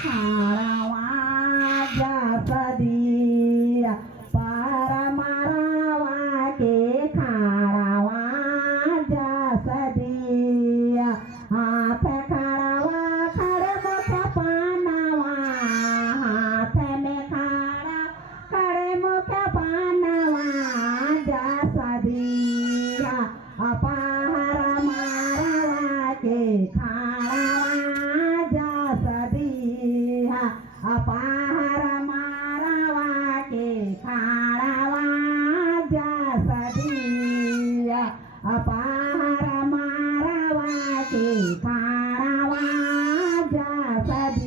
खारावा जसदिया परमारावा के खारावा जसदिया हाथ खारावा खड़े मुख पानावा हाथ में खारा खड़े मुख पानावा जसदिया अपार मारावा के खारावा जसदिया अपार मारावा के खारावा जसदिया अपार मारावा के खारावा जसदिया